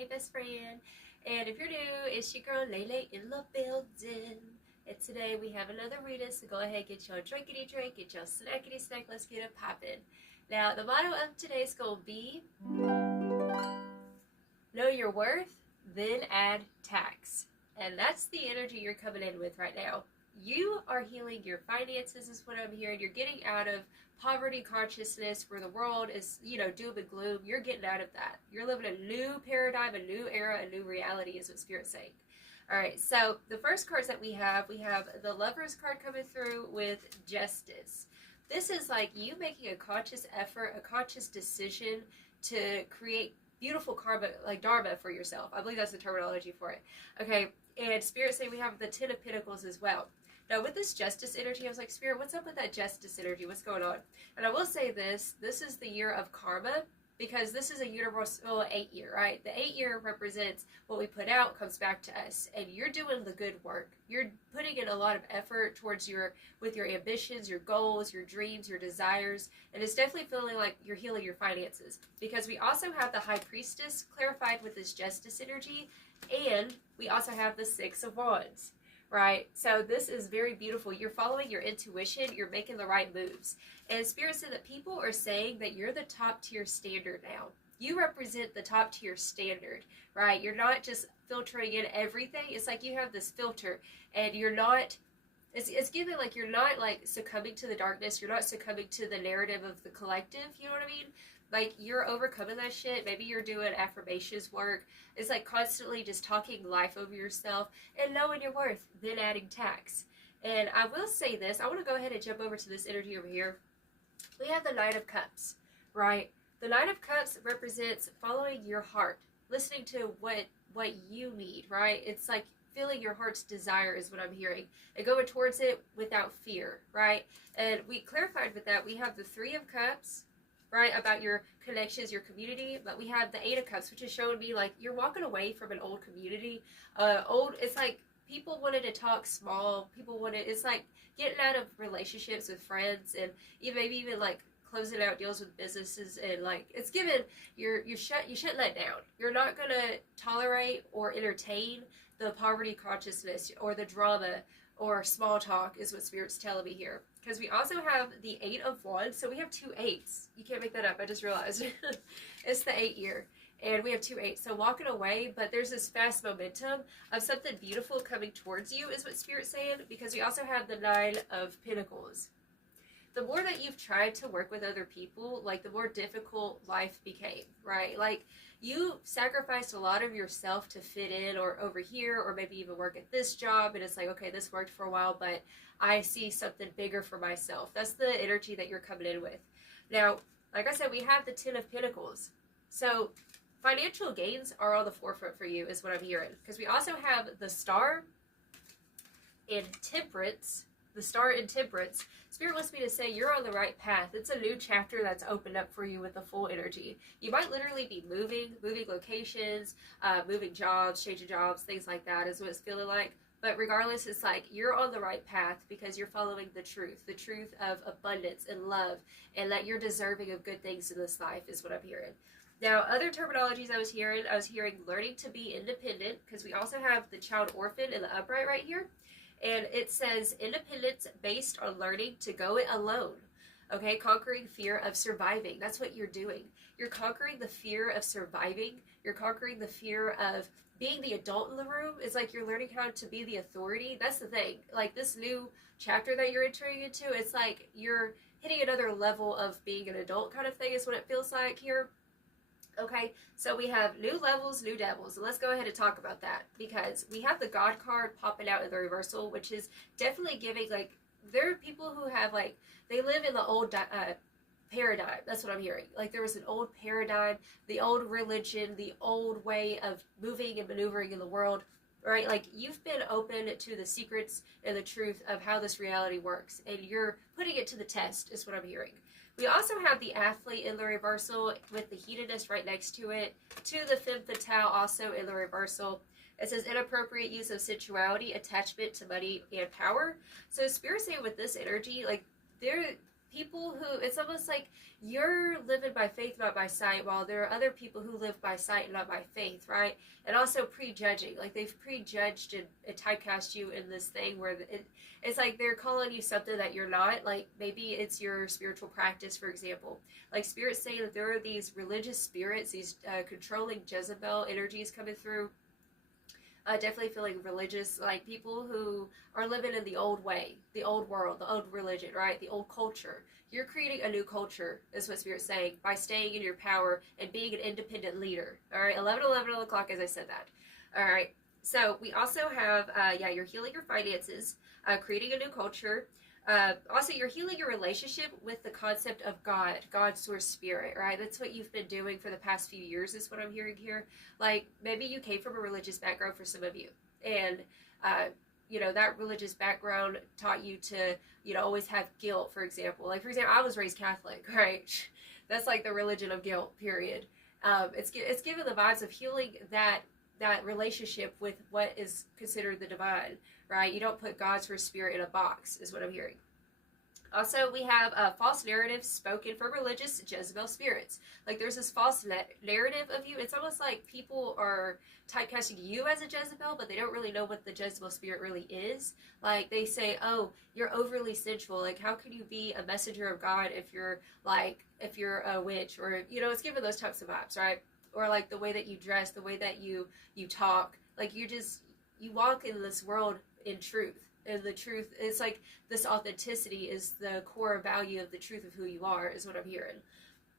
Hey, best friend. And if you're new, it's your girl Lele in the building. And today we have another reading, so go ahead, get your drinkity drink, get your snackity snack. Let's get it popping. Now, the motto of today is going to be know your worth, then add tax. And that's the energy you're coming in with right now. You are healing your finances, is what I'm hearing. You're getting out of poverty consciousness where the world is, doom and gloom. You're getting out of that. You're living a new paradigm, a new era, a new reality is what Spirit's saying. All right, so the first cards that we have the Lover's card coming through with Justice. This is like you making a conscious effort, a conscious decision to create beautiful karma, like dharma for yourself. I believe that's the terminology for it. Okay, and Spirit saying we have the Ten of Pinnacles as well. Now, with this Justice energy, I was like, Spirit, what's up with that Justice energy? What's going on? And I will say this is the year of karma, because this is a universal 8 year, right? The 8 year represents what we put out comes back to us, and you're doing the good work. You're putting in a lot of effort towards with your ambitions, your goals, your dreams, your desires, and it's definitely feeling like you're healing your finances, because we also have the High Priestess clarified with this Justice energy, and we also have the Six of Wands. Right? So this is very beautiful. You're following your intuition. You're making the right moves. And Spirit said that people are saying that you're the top tier standard now. You represent the top tier standard, right? You're not just filtering in everything. It's like you have this filter, and you're not, it's given like you're not like succumbing to the darkness. You're not succumbing to the narrative of the collective. You know what I mean? Like, you're overcoming that shit. Maybe you're doing affirmations work. It's like constantly just talking life over yourself and knowing your worth, then adding tax. And I will say this. I want to go ahead and jump over to this energy over here. We have the Knight of Cups, right? The Knight of Cups represents following your heart, listening to what you need, right? It's like feeling your heart's desire is what I'm hearing, and going towards it without fear, right? And we clarified with that. We have the Three of Cups, right, about your connections, your community, but we have the Eight of Cups, which is showing me like you're walking away from an old community. It's like people wanted to talk small. It's like getting out of relationships with friends, and maybe even like closing out deals with businesses, and like it's given you shouldn't let down. You're not gonna tolerate or entertain the poverty consciousness or the drama or small talk is what Spirit's telling me here. Because we also have the Eight of Wands, so we have two eights. You can't make that up, I just realized. It's the 8 year, and we have two eights. So walking away, but there's this fast momentum of something beautiful coming towards you is what Spirit's saying, because we also have the Nine of Pinnacles. The more that you've tried to work with other people, like the more difficult life became, right? Like you sacrificed a lot of yourself to fit in or over here, or maybe even work at this job, and it's like, okay, this worked for a while, but I see something bigger for myself. That's the energy that you're coming in with. Now, like I said, we have the Ten of Pentacles. So financial gains are on the forefront for you is what I'm hearing. Because we also have the Star and Temperance. The Star and Temperance. Spirit wants me to say you're on the right path. It's a new chapter that's opened up for you with the full energy. You might literally be moving locations, moving jobs, changing jobs, things like that is what it's feeling like. But regardless, it's like you're on the right path because you're following the truth of abundance and love, and that you're deserving of good things in this life is what I'm hearing. Now, other terminologies I was hearing learning to be independent, because we also have the Child Orphan in the upright right here. And it says independence based on learning to go it alone. Okay, conquering fear of surviving. That's what you're doing. You're conquering the fear of surviving. You're conquering the fear of being the adult in the room. It's like you're learning how to be the authority. That's the thing. Like this new chapter that you're entering into, it's like you're hitting another level of being an adult kind of thing is what it feels like here. Okay, so we have new levels, new devils. And let's go ahead and talk about that, because we have the God card popping out in the reversal, which is definitely giving, like, there are people who have, like, they live in the old paradigm. That's what I'm hearing. Like, there was an old paradigm, the old religion, the old way of moving and maneuvering in the world, right? Like, you've been open to the secrets and the truth of how this reality works, and you're putting it to the test, is what I'm hearing. We also have the Athlete in the reversal with the Hedonist right next to it. To the Femme Fatale also in the reversal. It says inappropriate use of sensuality, attachment to money and power. So Spirit saying with this energy, like people who, it's almost like you're living by faith, not by sight, while there are other people who live by sight and not by faith, right? And also prejudging, like they've prejudged and typecast you in this thing where it's like they're calling you something that you're not. Like maybe it's your spiritual practice, for example. Like spirits saying that there are these religious spirits, these controlling Jezebel energies coming through. Definitely feeling religious, like people who are living in the old way, the old world, the old religion, right? The old culture. You're creating a new culture, is what Spirit's saying, by staying in your power and being an independent leader. All right, 11 o'clock, as I said that. All right, so we also have, you're healing your finances, creating a new culture. Also, you're healing your relationship with the concept of God source spirit, right? That's what you've been doing for the past few years, is what I'm hearing here. Like, maybe you came from a religious background for some of you, and, that religious background taught you to, always have guilt, for example. Like, for example, I was raised Catholic, right? That's like the religion of guilt, period. It's given the vibes of healing that relationship with what is considered the divine, right? You don't put God's for spirit in a box, is what I'm hearing. Also, we have false narratives spoken from religious Jezebel spirits. Like, there's this false narrative of you. It's almost like people are typecasting you as a Jezebel, but they don't really know what the Jezebel spirit really is. Like, they say, oh, you're overly sensual. Like, how can you be a messenger of God if you're a witch? Or, it's given those types of vibes, right? Or, like, the way that you dress, the way that you talk. Like, you walk in this world in truth. And the truth is like this authenticity is the core value of the truth of who you are, is what I'm hearing.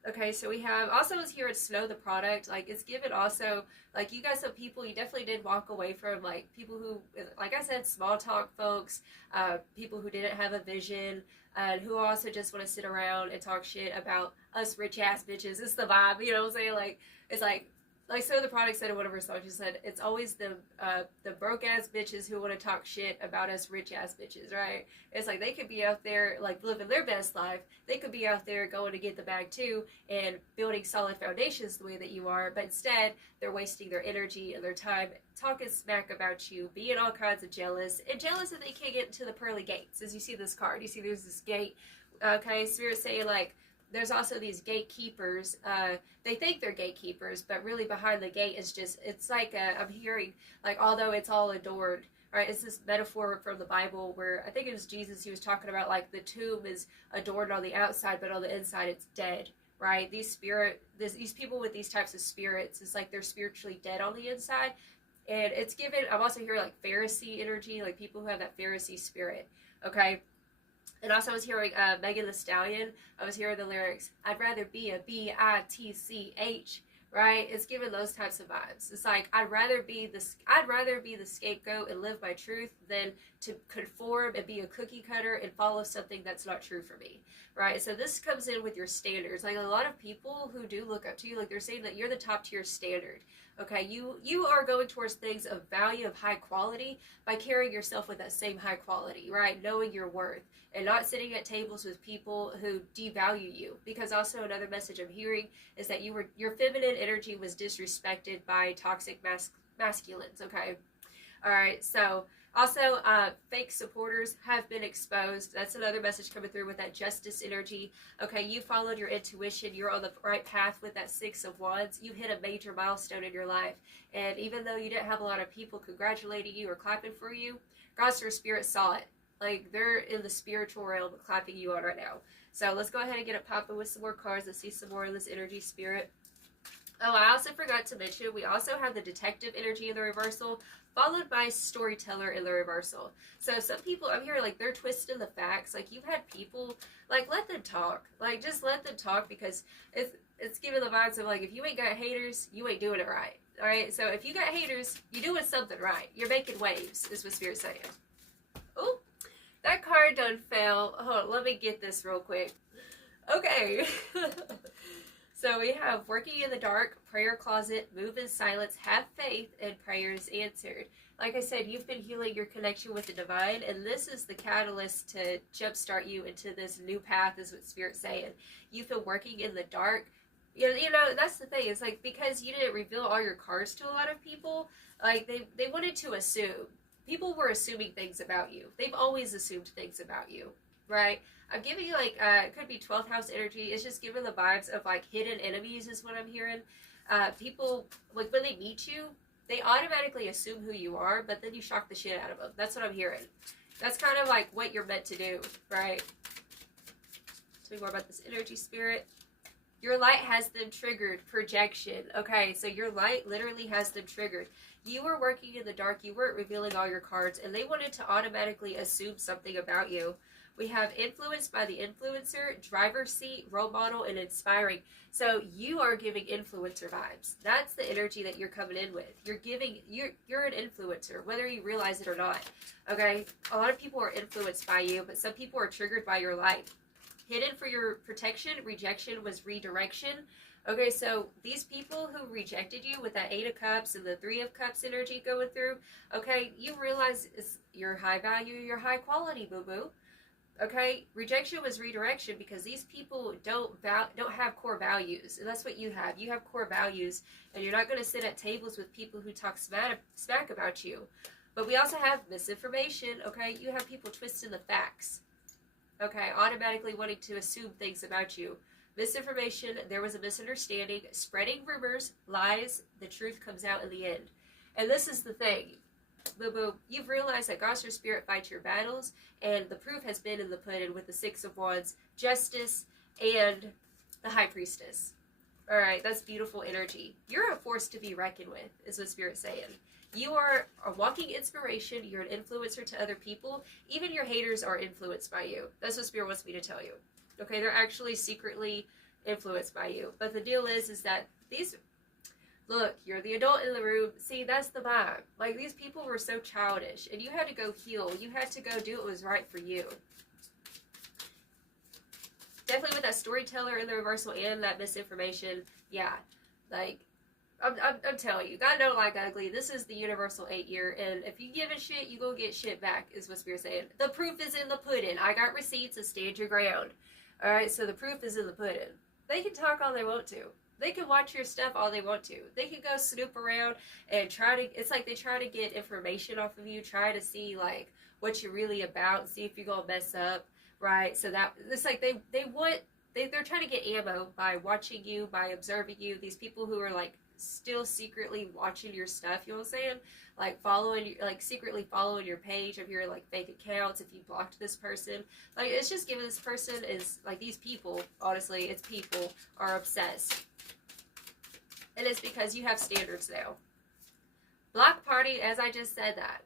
Okay, so we have also is here at Snow the product. Like, it's given also, like, you guys have people you definitely did walk away from, like people who, like I said, small talk folks, people who didn't have a vision, and who also just want to sit around and talk shit about us rich ass bitches. It's the vibe, you know what I'm saying? Like, it's like so the product said in one of her songs, she said, it's always the broke ass bitches who want to talk shit about us rich ass bitches, right? It's like they could be out there like living their best life. They could be out there going to get the bag too and building solid foundations the way that you are, but instead they're wasting their energy and their time talking smack about you, being all kinds of jealous that they can't get into the pearly gates. As you see this card, you see there's this gate. Okay, Spirit saying like, there's also these gatekeepers. They think they're gatekeepers, but really behind the gate is just, it's like, I'm hearing, like, although it's all adored, right? It's this metaphor from the Bible where I think it was Jesus, he was talking about, like, the tomb is adorned on the outside, but on the inside it's dead, right? These people with these types of spirits, it's like they're spiritually dead on the inside. And it's given, I'm also hearing, like, Pharisee energy, like people who have that Pharisee spirit, okay? And also I was hearing Megan Thee Stallion. I was hearing the lyrics, I'd rather be a B-I-T-C-H, right? It's giving those types of vibes. It's like, I'd rather be the scapegoat and live my truth than to conform and be a cookie cutter and follow something that's not true for me, right? So this comes in with your standards. Like, a lot of people who do look up to you, like, they're saying that you're the top tier standard. Okay, you are going towards things of value, of high quality, by carrying yourself with that same high quality, right? Knowing your worth and not sitting at tables with people who devalue you. Because also another message I'm hearing is that your feminine energy was disrespected by toxic masculines. Okay, all right. So also, fake supporters have been exposed. That's another message coming through with that justice energy. Okay, you followed your intuition. You're on the right path with that 6 of Wands. You hit a major milestone in your life. And even though you didn't have a lot of people congratulating you or clapping for you, God's spirit saw it. Like, they're in the spiritual realm clapping you on right now. So let's go ahead and get it popping with some more cards. Let's see some more of this energy, Spirit. Oh, I also forgot to mention, we also have the detective energy in the reversal, followed by storyteller in the reversal. So some people, I'm hearing, like, they're twisting the facts. Like, you've had people, like, let them talk. Like, just let them talk, because it's giving the vibes of, like, if you ain't got haters, you ain't doing it right. All right? So if you got haters, you're doing something right. You're making waves, is what Spirit's saying. Oh, that card done fell. Hold on, let me get this real quick. Okay. So we have working in the dark, prayer closet, move in silence, have faith, and prayers answered. Like I said, you've been healing your connection with the divine, and this is the catalyst to jumpstart you into this new path, is what Spirit's saying. You've been working in the dark. You know, that's the thing. It's like, because you didn't reveal all your cards to a lot of people, like, they wanted to assume. People were assuming things about you. They've always assumed things about you, right? I'm giving you like, it could be 12th house energy. It's just giving the vibes of like hidden enemies is what I'm hearing. People, like when they meet you, they automatically assume who you are, but then you shock the shit out of them. That's what I'm hearing. That's kind of like what you're meant to do, right? Tell me more about this energy, Spirit. Your light has them triggered. Projection. Okay, so your light literally has them triggered. You were working in the dark. You weren't revealing all your cards, and they wanted to automatically assume something about you. We have influenced by the influencer, driver's seat, role model, and inspiring. So you are giving influencer vibes. That's the energy that you're coming in with. You're an influencer, whether you realize it or not. Okay? A lot of people are influenced by you, but some people are triggered by your light. Hidden for your protection, rejection was redirection. Okay, so these people who rejected you with that 8 of Cups and the 3 of Cups energy going through, okay, you realize it's your high value, your high quality, boo-boo. Okay, rejection was redirection because these people don't have core values, and that's what you have. You have core values, and you're not going to sit at tables with people who talk smack about you. But we also have misinformation. Okay, you have people twisting the facts. Okay, automatically wanting to assume things about you. Misinformation, there was a misunderstanding, spreading rumors, lies, the truth comes out in the end. And this is the thing. Boo-boo, you've realized that God's your spirit fights your battles, and the proof has been in the pudding with the 6 of Wands, Justice, and the High Priestess. Alright, that's beautiful energy. You're a force to be reckoned with, is what Spirit's saying. You are a walking inspiration. You're an influencer to other people. Even your haters are influenced by you. That's what Spirit wants me to tell you. Okay, they're actually secretly influenced by you. But the deal is that these... Look, you're the adult in the room. See, that's the vibe. Like, these people were so childish. And you had to go heal. You had to go do what was right for you. Definitely with that storyteller in the reversal and that misinformation. Yeah. Like, I'm telling you. God don't like ugly. This is the universal 8 year. And if you give a shit, you go get shit back, is what Spirit's saying. The proof is in the pudding. I got receipts, so stand your ground. Alright, so the proof is in the pudding. They can talk all they want to. They can watch your stuff all they want to. They can go snoop around and try to, it's like they try to get information off of you, try to see like what you're really about, see if you're going to mess up, right? So that, it's like they're trying to get ammo by watching you, by observing you. These people who are like still secretly watching your stuff, you know what I'm saying? Like following, like secretly following your page of your like fake accounts if you blocked this person. Like it's just giving this person is like these people, honestly, it's people are obsessed. And it's because you have standards now. Block party, as I just said that.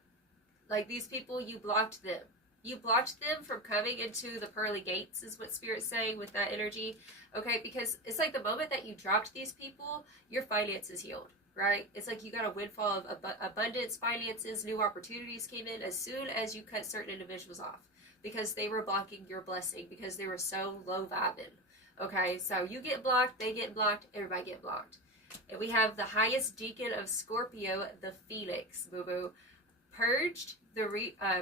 Like these people, you blocked them. You blocked them from coming into the pearly gates is what Spirit's saying with that energy. Okay, because it's like the moment that you dropped these people, your finances healed, right? It's like you got a windfall of abundance, finances, new opportunities came in as soon as you cut certain individuals off. Because they were blocking your blessing, because they were so low vibing. Okay, so you get blocked, they get blocked, everybody get blocked. And we have the highest deacon of Scorpio, the Phoenix, boo-boo. Purged,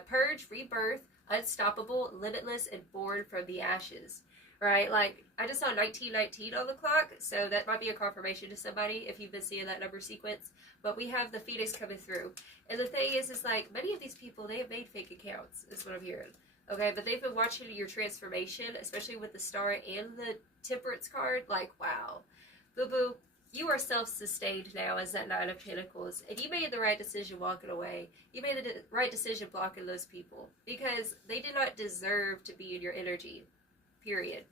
purge, rebirth, unstoppable, limitless, and born from the ashes. Right? Like, I just saw 1919 on the clock, so that might be a confirmation to somebody if you've been seeing that number sequence. But we have the Phoenix coming through. And the thing is like, many of these people, they have made fake accounts, is what I'm hearing. Okay, but they've been watching your transformation, especially with the Star and the Temperance card. Like, wow. Boo-boo. You are self-sustained now as that 9 of Pentacles. And you made the right decision walking away. You made the right decision blocking those people. Because they did not deserve to be in your energy. Period.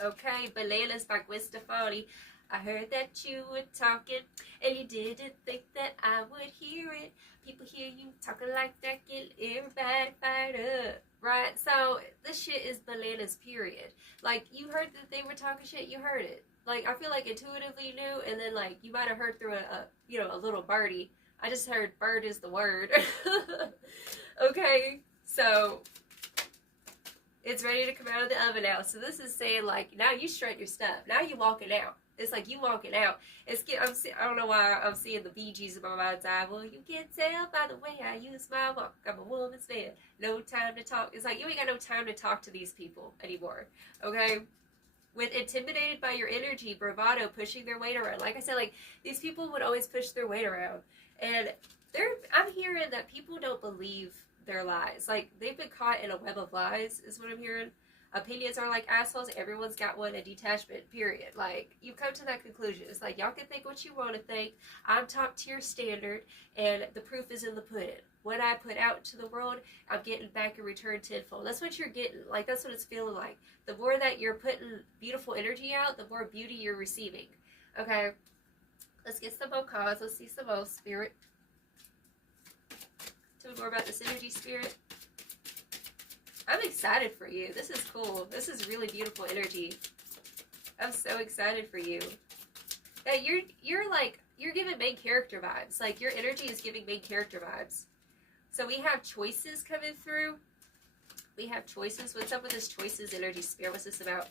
Okay, Bananas by Gwen Stefani. I heard that you were talking, and you didn't think that I would hear it. People hear you talking like that, get everybody fired up. Right? So, this shit is bananas, period. Like, you heard that they were talking shit, you heard it. Like, I feel like intuitively knew, and then, like, you might have heard through a little birdie. I just heard bird is the word. Okay? So, it's ready to come out of the oven now. So, this is saying, like, now you strut your stuff. Now you walking out. It's like you walking out. I don't know why I'm seeing the Bee Gees in my mind's eye. Well, you can tell by the way I use my walk. I'm a woman's man. No time to talk. It's like you ain't got no time to talk to these people anymore. Okay? With intimidated by your energy, bravado, pushing their weight around. Like I said, like these people would always push their weight around. And I'm hearing that people don't believe their lies. Like, they've been caught in a web of lies, is what I'm hearing. Opinions are like assholes. Everyone's got one. A detachment, period. Like, you've come to that conclusion. It's like, y'all can think what you want to think. I'm top tier standard, and the proof is in the pudding. What I put out to the world, I'm getting back in return tenfold. That's what you're getting. Like, that's what it's feeling like. The more that you're putting beautiful energy out, the more beauty you're receiving. Okay? Let's get some more cards. Let's see some more, Spirit. Tell me more about this energy, Spirit. I'm excited for you. This is cool. This is really beautiful energy. I'm so excited for you. Yeah, you're giving main character vibes. Like, your energy is giving main character vibes. So we have choices coming through. We have choices. What's up with this choices energy, Spirit? What's this about?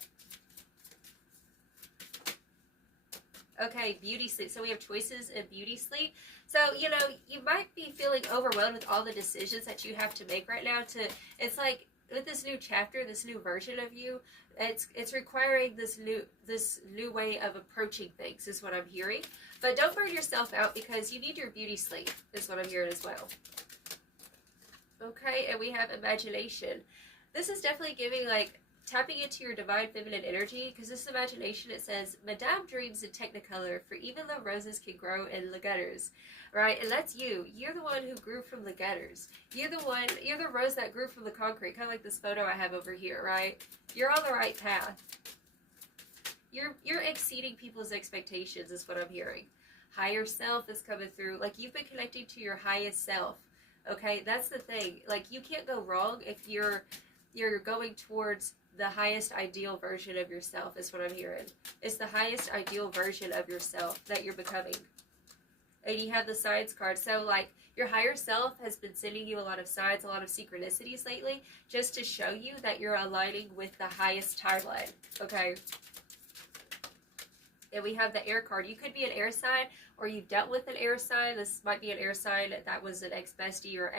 Okay, beauty sleep. So we have choices and beauty sleep. So, you know, you might be feeling overwhelmed with all the decisions that you have to make right now. It's like, with this new chapter, this new version of you, it's requiring this new way of approaching things, is what I'm hearing. But don't burn yourself out, because you need your beauty sleep, is what I'm hearing as well. Okay, and we have imagination. This is definitely giving, like, tapping into your divine feminine energy, because this imagination, it says, Madame dreams in technicolor, for even though roses can grow in the gutters, right? And that's you. You're the one who grew from the gutters. You're the rose that grew from the concrete, kind of like this photo I have over here, right? You're on the right path. You're exceeding people's expectations, is what I'm hearing. Higher self is coming through. Like, you've been connecting to your highest self, okay? That's the thing. Like, you can't go wrong if you're going towards the highest ideal version of yourself, is what I'm hearing. It's the highest ideal version of yourself that you're becoming. And you have the signs card. So, like, your higher self has been sending you a lot of signs, a lot of synchronicities lately, just to show you that you're aligning with the highest timeline, okay? And we have the air card. You could be an air sign, or you've dealt with an air sign. This might be an air sign that was an ex-bestie or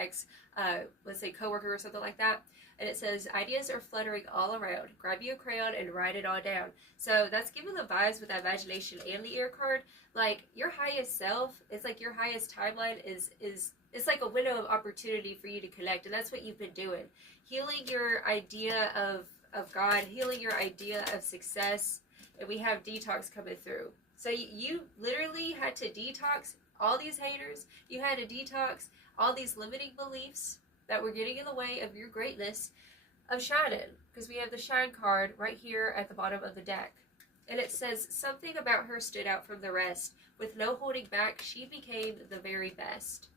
let's say, coworker or something like that. And it says, ideas are fluttering all around. Grab you a crayon and write it all down. So that's giving the vibes with that imagination and the air card. Like, your highest self, it's like your highest timeline is it's like a window of opportunity for you to connect. And that's what you've been doing. Healing your idea of God, healing your idea of success. And we have detox coming through. So you literally had to detox all these haters. You had to detox all these limiting beliefs that were getting in the way of your greatness of shining. Because we have the shine card right here at the bottom of the deck. And it says, something about her stood out from the rest. With no holding back, she became the very best.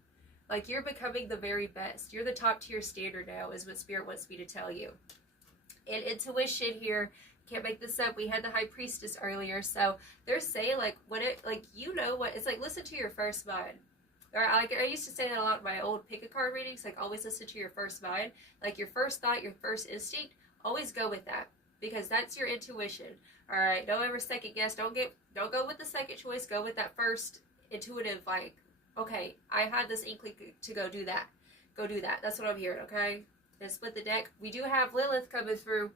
Like, you're becoming the very best. You're the top tier standard now, is what Spirit wants me to tell you. And intuition here, can't make this up. We had the High Priestess earlier. So they're saying, like, you know what, it's like, listen to your first mind. Or, like, I used to say that a lot in my old pick a card readings, like, always listen to your first mind. Like, your first thought, your first instinct, always go with that. Because that's your intuition. Alright, don't ever second guess. Don't go with the second choice. Go with that first intuitive, like, okay, I had this inkling to go do that. Go do that. That's what I'm hearing, okay? And split the deck. We do have Lilith coming through.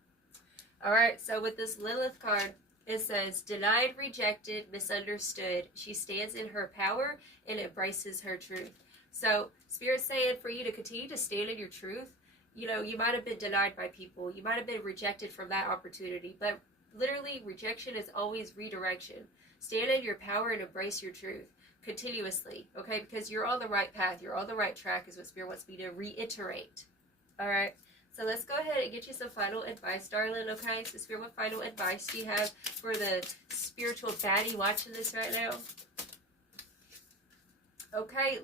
Alright, so with this Lilith card, it says, denied, rejected, misunderstood. She stands in her power and embraces her truth. So, Spirit's saying for you to continue to stand in your truth. You know, you might have been denied by people. You might have been rejected from that opportunity. But literally, rejection is always redirection. Stand in your power and embrace your truth continuously, okay? Because you're on the right path. You're on the right track is what Spirit wants me to reiterate. All right? So let's go ahead and get you some final advice, darling, okay? So Spirit, what final advice do you have for the spiritual baddie watching this right now? Okay,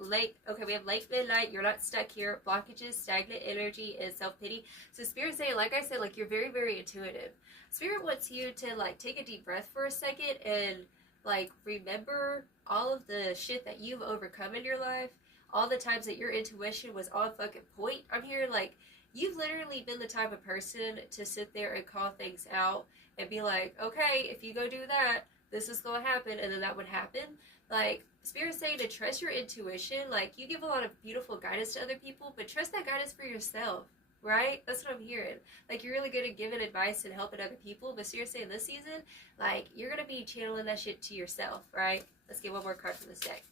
we have late midnight. You're not stuck here. Blockages, stagnant energy, and self-pity. So Spirit's saying, like I said, like, you're very, very intuitive. Spirit wants you to, like, take a deep breath for a second and, like, remember all of the shit that you've overcome in your life. All the times that your intuition was on fucking point. I'm here, like, you've literally been the type of person to sit there and call things out and be like, okay, if you go do that, this is going to happen, and then that would happen. Like, Spirit's saying to trust your intuition. Like, you give a lot of beautiful guidance to other people, but trust that guidance for yourself, right? That's what I'm hearing. Like, you're really good at giving advice and helping other people, but Spirit's saying this season, like, you're going to be channeling that shit to yourself, right? Let's get one more card from this deck.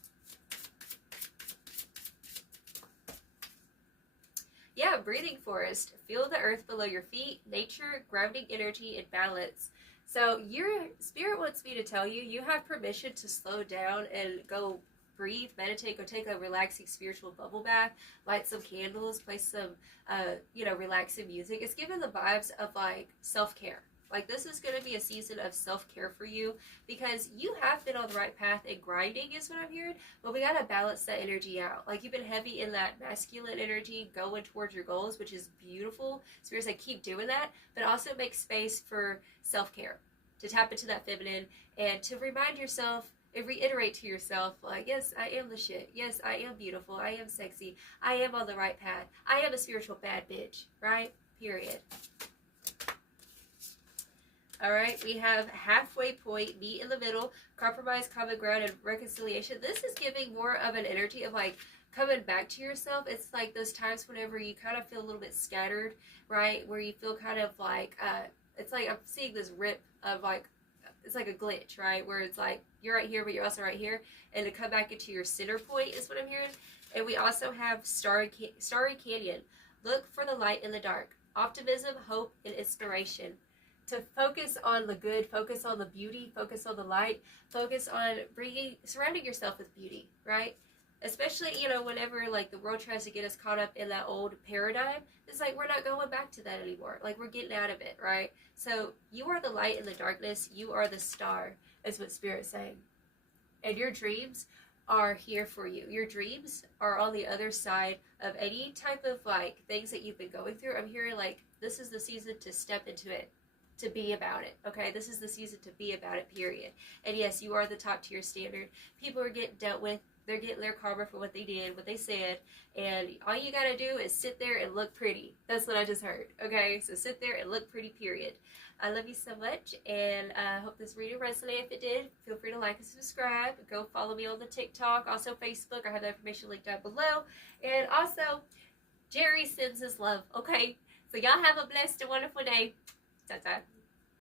Yeah, breathing forest. Feel the earth below your feet, nature, grounding energy, and balance. So your spirit wants me to tell you, you have permission to slow down and go breathe, meditate, go take a relaxing spiritual bubble bath, light some candles, play some, relaxing music. It's giving the vibes of like self-care. Like this is going to be a season of self-care for you because you have been on the right path and grinding is what I'm hearing, but we got to balance that energy out. Like you've been heavy in that masculine energy going towards your goals, which is beautiful. Spirits like keep doing that, but also make space for self-care, to tap into that feminine and to remind yourself and reiterate to yourself, like, yes, I am the shit. Yes, I am beautiful. I am sexy. I am on the right path. I am a spiritual bad bitch, right? Period. All right, we have halfway point, meet in the middle, compromise, common ground, and reconciliation. This is giving more of an energy of like coming back to yourself. It's like those times whenever you kind of feel a little bit scattered, right? Where you feel kind of like, it's like I'm seeing this rip of like, it's like a glitch, right? Where it's like you're right here, but you're also right here. And to come back into your center point is what I'm hearing. And we also have Starry Canyon. Look for the light in the dark. Optimism, hope, and inspiration. To focus on the good, focus on the beauty, focus on the light, focus on surrounding yourself with beauty, right? Especially, whenever like the world tries to get us caught up in that old paradigm, it's like we're not going back to that anymore. Like we're getting out of it, right? So you are the light in the darkness. You are the star, is what Spirit's saying. And your dreams are here for you. Your dreams are on the other side of any type of like things that you've been going through. I'm hearing like this is the season to step into it. To be about it, okay? This is the season to be about it, period. And yes, you are the top tier standard. People are getting dealt with. They're getting their karma for what they did, what they said. And all you gotta do is sit there and look pretty. That's what I just heard, okay? So sit there and look pretty, period. I love you so much, and I hope this reading resonated. If it did, feel free to like and subscribe. Go follow me on the TikTok, also Facebook. I have that information linked down below. And also, Jerry sends his love, okay? So y'all have a blessed and wonderful day. Ta-ta.